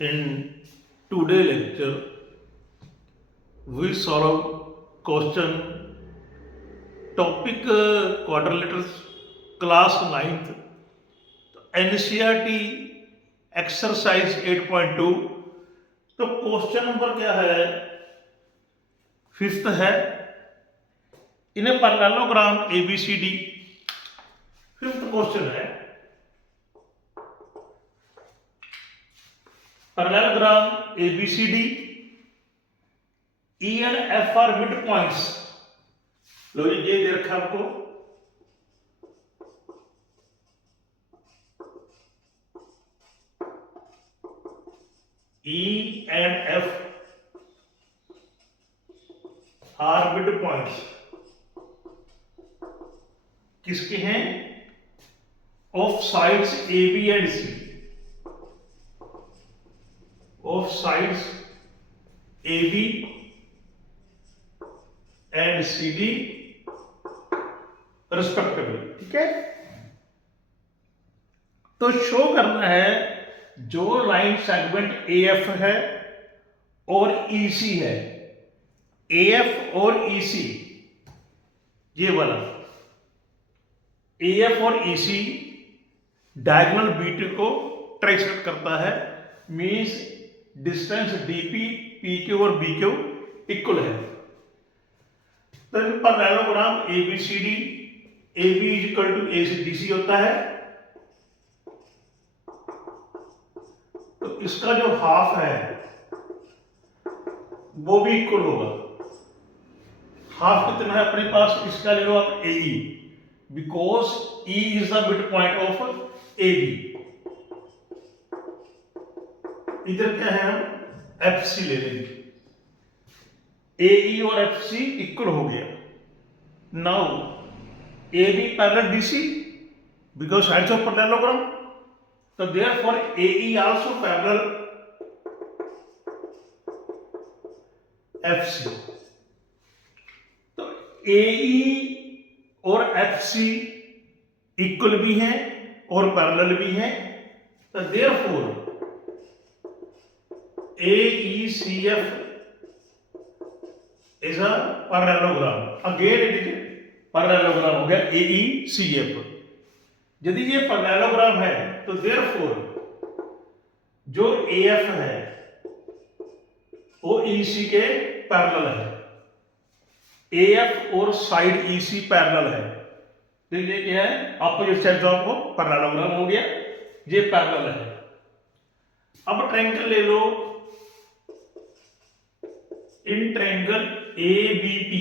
In today lecture, we solve question topic quadrilaterals class 9th NCERT exercise 8.2। तो question number क्या है? Fifth है। इन्हें पैरेललोग्राम ABCD। फिफ्थ क्वेश्चन है parallelogram ABCD E and F are mid points. लो ये दे रखा आपको, E and F are mid points किसके हैं? Of sides AB and C। Of sides AB and CD respectively. ठीक है, तो शो करना है जो लाइन सेगमेंट AF है और EC है, AF और EC, ये वाला AF और EC डायगोनल BT को ट्राइसेक्ट करता है, मींस डिस्टेंस DP PQ और BQ इक्वल है। तो parallelogram ABCD AB is equal to ACDC होता है। तो इसका जो हाफ है वो भी इक्वल होगा। हाफ कितना है अपने पास? इसका ले लो आप AE, because E is the mid point of AB। इधर क्या है? हम FC ले लेंगे। AE और FC इक्वल हो गया। Now AB parallel DC because sides of parallelogram, तो therefore AE also parallel FC। तो AE और FC इक्वल भी हैं और पैरेलल भी हैं, तो therefore AECF is a parallelogram. Again it is parallelogram हो गया AECF। यदि ये पैरेललोग्राम है तो देयरफॉर जो AF है वो EC के पैरेलल है। AF और साइड EC पैरेलल है, तो ये क्या है? अपोजिट साइड ऑफ पैरेललोग्राम हो गया, ये पैरेलल है। अब ट्रायंगल ले लो, in triangle ABP,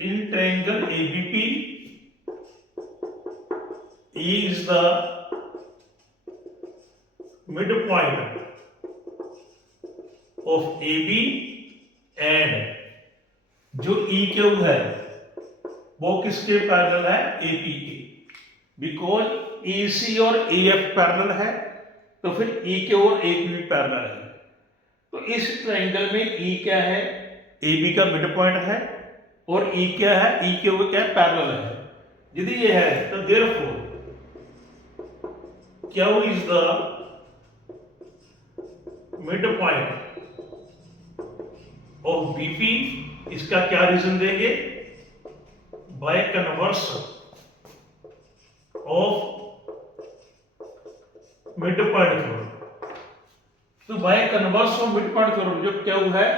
in triangle ABP E is the midpoint of AB and जो EQ है वो किसके पैरेलल है? AP के। बिकॉज EC और AF पैरेलल है, तो फिर EQ और AP भी पैरेलल है। तो इस ट्रायंगल में E क्या है? AB का मिड पॉइंट है, और E क्या है? EQ क्या है? पैरेलल है। यदि ये है तो therefore Q is the midpoint of BP। इसका क्या रीजन देंगे? By converse of mid point theorem. तो by converse of mid point theorem जो Q है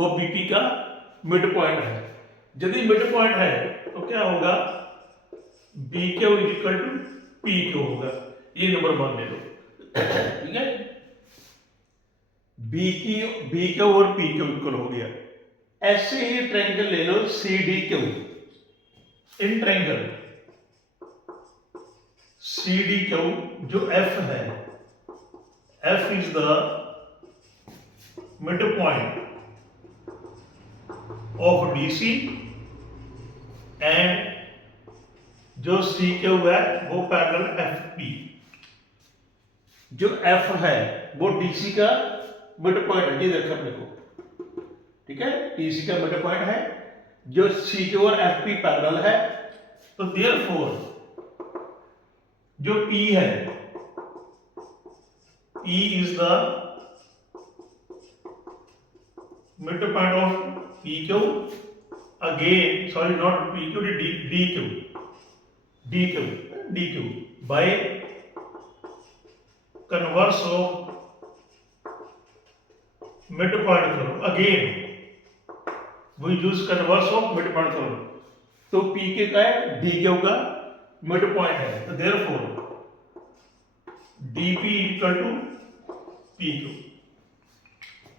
वो BP का मिड पॉइंट है। यदि मिड पॉइंट है तो क्या होगा? BQ is equal to PQ होगा। ये नंबर मान ले लो, ठीक है? BQ और PQ इक्वल हो गया। ऐसे ही ट्रायंगल ले लो CDQ। इन ट्रायंगल CDQ जो F है, F is the mid point of DC and जो CQ है वो पैरेलल FP। जो F है वो DC का मिड पॉइंट है, ये देखो अपने को, ठीक है? DC का मिड पॉइंट है, जो CQ और FP पैरेलल है, तो देयरफॉर जो P है E is the midpoint of PQ. Again, sorry, not PQ, DQ by converse of midpoint theorem. Again, we use converse of midpoint theorem. तो PQ का है, DQ का midpoint है, तो therefore DP equal to PQ.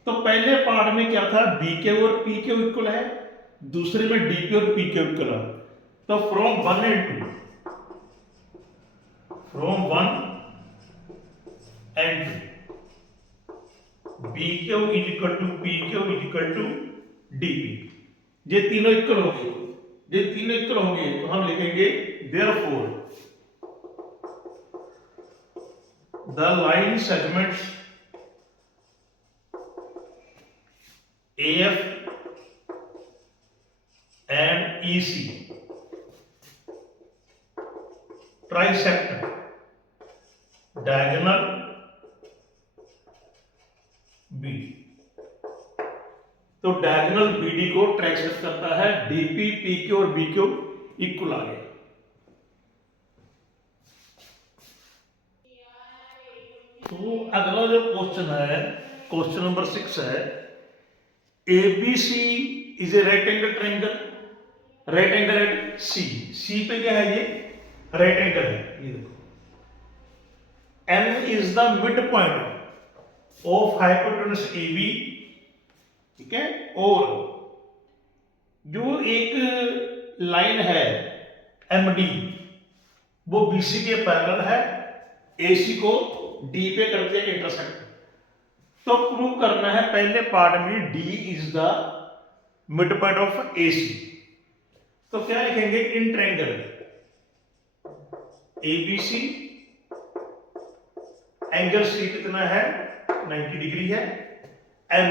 तो पहले part में क्या था, BQ और PQ इक्वल है, दूसरे में DP और PQ इक्वल है. तो from 1 and 2, from 1 and 2, BQ is equal to PQ is equal to DP. ये तीनों इक्वल हो गए. ये तीनों इक्वल होंगे तो हम लिखेंगे therefore the line segments AF and EC trisect diagonal BD. तो डायगोनल BD को ट्राइसेक्ट करता है DP, PQ और BQ इक्वल आ गए. तो अगला जो क्वेश्चन है, क्वेश्चन नंबर 6 है, ABC is a right angle triangle, right angle at C पे क्या है, ये राइट एंगल है. ये देखो, M is the mid point of hypotenuse AB, ठीक है. और जो एक लाइन है MD वो BC के पैरेलल है, AC को D पे करते हैं इंटरसेक्ट. तो प्रूव करना है पहले पार्ट में D is the mid point of AC. तो क्या लिखेंगे, in triangle ABC angle C कितना है, 90 डिग्री है. M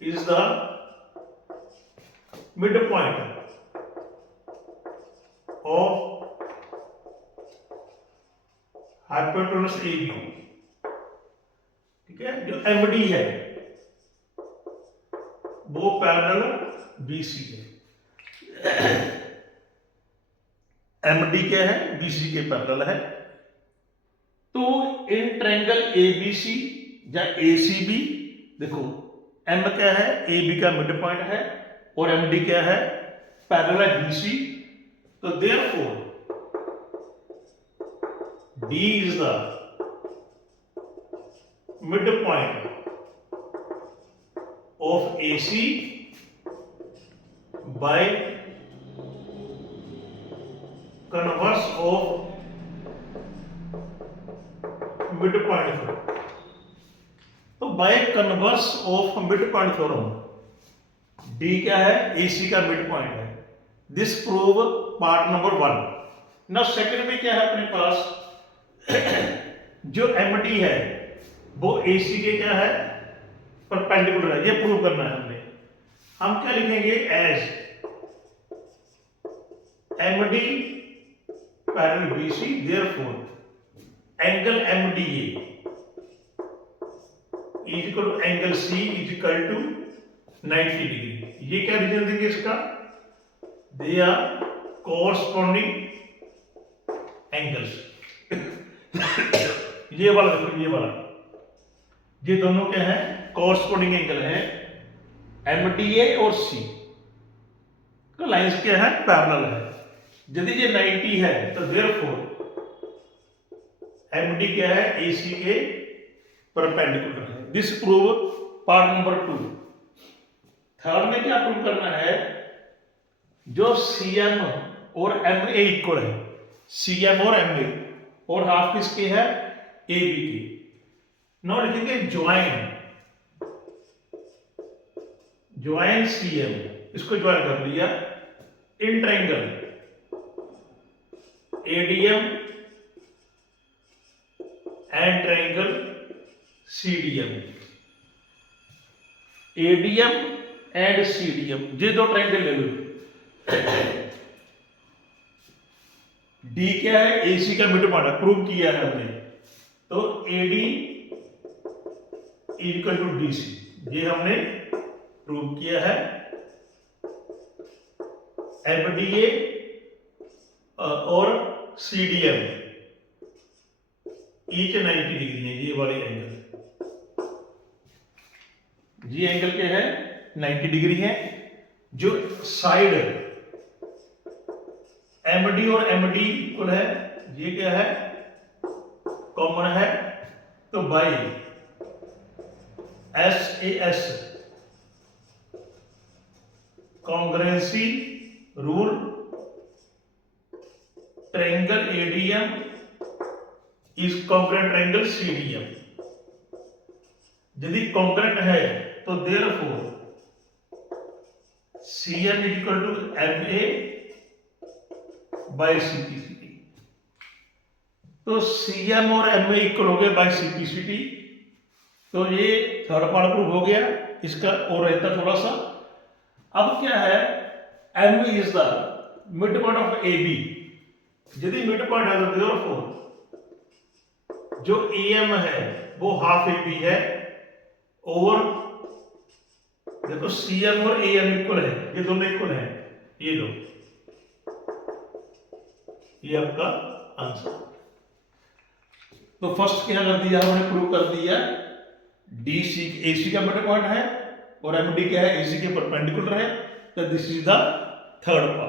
is the midpoint of hypotenuse AB, ठीक है. जो MD है वो पैरेलल BC है. MD क्या है, BC के पैरेलल है. तो इन ट्रायंगल ABC या ACB, देखो M क्या है, AB का मिड पॉइंट है और MD क्या है, पैरेलल BC. तो therefore D is the mid point of AC by converse of mid point theorem. तो by converse of mid point theorem D क्या है, AC का मिड पॉइंट है. This prove part number 1. Now second में क्या है अपने पास, जो MD है वो AC के क्या है, परपेंडिकुलर है. ये प्रूव करना है हमने. हम क्या लिखेंगे, as MD parallel BC, therefore angle MDA is equal to angle C is equal to 90 degree. ये क्या रीजन देंगे इसका, दे आर कोरस्पॉन्डिंग एंगल्स. ये वाला देखो, ये वाला, ये दोनों क्या है, कोरस्पॉन्डिंग एंगल है. MDA और C का लाइंस क्या है, पैरेलल है. यदि ये 90 है तो देयरफॉर MD क्या है, AC के परपेंडिकुलर है. This prove part number 2. Third में क्या प्रूव करना है, जो CM और MA इक्वल है, CM और MA और हाफ किसके है, AB की. नाउ लिखेंगे ज्वाइन CM, इसको ज्वाइन कर लिया. In triangle ADM and triangle CDM. ADM and CDM, ये दो ट्रायंगल ले लो. D क्या है, AC का मिड पॉइंट है, प्रूव किया है हमने. तो AD इक्वल टू DC, ये हमने प्रूव किया है। FDA और CDM ईच 90 डिग्री है, ये वाली एंगल, ये एंगल क्या है 90 डिग्री है। जो साइड MD और MD इक्वल है, ये क्या है कॉमन है, तो by SAS congruency rule triangle ADM is congruent triangle CDM। यदि कॉन्ग्रुएंट है तो therefore CM equal to MA by CPCT। तो CM और MA इक्वल हो गए बाई CPCT। तो ये थर्ड पार्ट प्रूव हो गया, इसका और रहता थोड़ा सा। अब क्या है, MA is the mid point of AB। यदि मिड पॉइंट है तो देयरफॉर जो AM है वो हाफ AB है, और देखो CM और AM इक्वल है, ये दोनों इक्वल है, ये दो, ये आपका आंसर। तो फर्स्ट क्या कर दिया हमने, प्रूव कर दिया DC AC का मिड पॉइंट है और MD क्या है AC के परपेंडिकुलर है, तो this is the third part.